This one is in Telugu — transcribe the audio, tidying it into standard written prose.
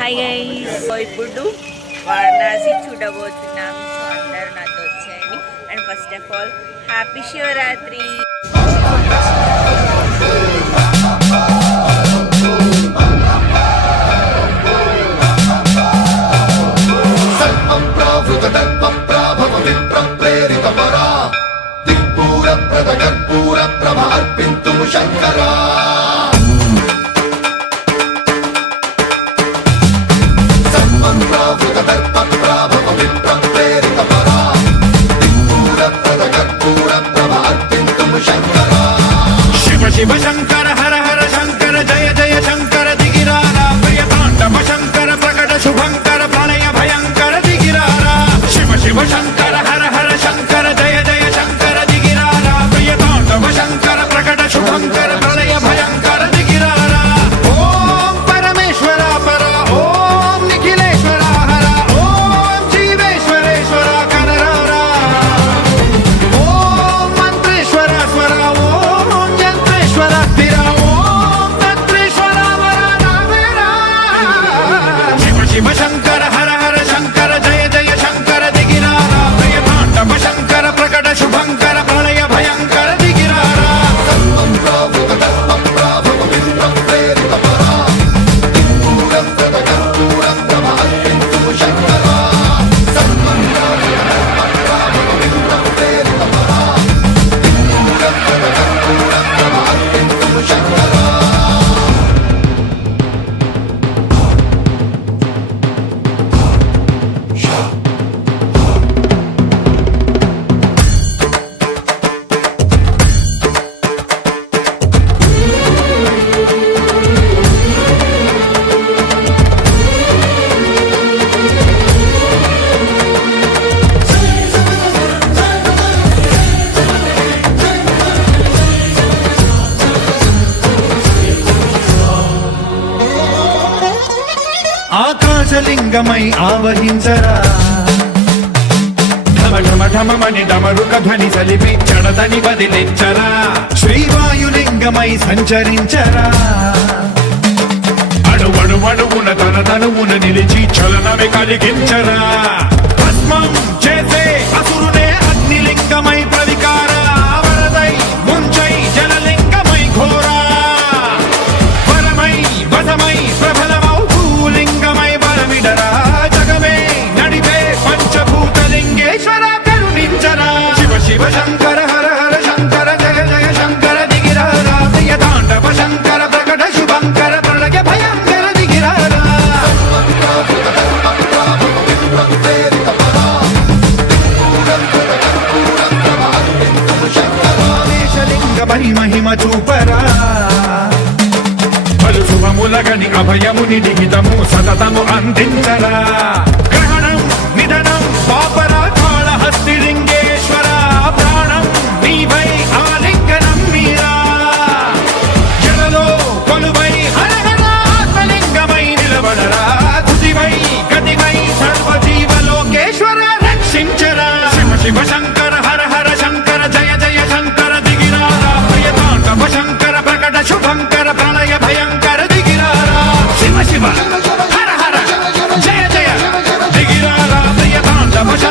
హాయ్ గైస్, ఇప్పుడు వారణాసి చూడబోతున్నాం. సో అందరూ నాతో వచ్చేయండి. And first of all happy Shivaratri. Shankara Shiva Shiva Shankara Hara Hara Shankara జయ జయ శంకర దిగిరారా ప్రియ తాండవ శంకర ప్రకట శుభంకర ప్రళయ భయంకర దిగిరారా శివ శివ శంకర హర హర శంకర జయ జయ శంకర దిగిరారా ప్రియ తాండవ శంకర ప్రకట శుభంకర ప్రళయ భయంకర దిగిరారా ఓం పరమేశ్వర పర ఓం నిఖిలేశ్వర హర ఓం జీవేశ్వరేశ్వర కరరారా ఓం మంత్రేశ్వర స్వర ఓం యంత్రేశ్వర స్థిర ఓం తంత్రేశ్వర వర రామేరా శివ శివ శంకర హర హర శంకర జయ జయ శంకర దిగిరారా ప్రియ తాండవ శంకర ప్రకట శుభంకర ప్రళయ భయంకర దిగిరారా ఆకాశలింగమై ఆవహించరా ఢమ ఢమ ఢమమని డమరుక ధ్వని సలిపి చడదని బదిలించరా శ్రీవాయులింగమై సంచరించరా అణువణువున తన తనువున నిలిచి చలనమే కలిగించరా భస్మం చేసే అసురునే అగ్నిలింగమై ప్రవికార వరదై ముంచై జలలింగమై ఘోరా వరమై వసమై ప్రబలమౌ భూలింగమై బలమిడరా జగమే నడిపే పంచభూతలింగేశ్వర కరుణించరా శివ శివ శంకర హర హర శంకర జయ జయ శంకర దిగిరారా ప్రియ తాండవ శంకర ప్రకట శుభంకర ప్రళయ భయంకర దిగిరారా దేశలింగ మహిమ చూపరా పలు శుభములగని అభయముని నిహితము సతతము అందించరా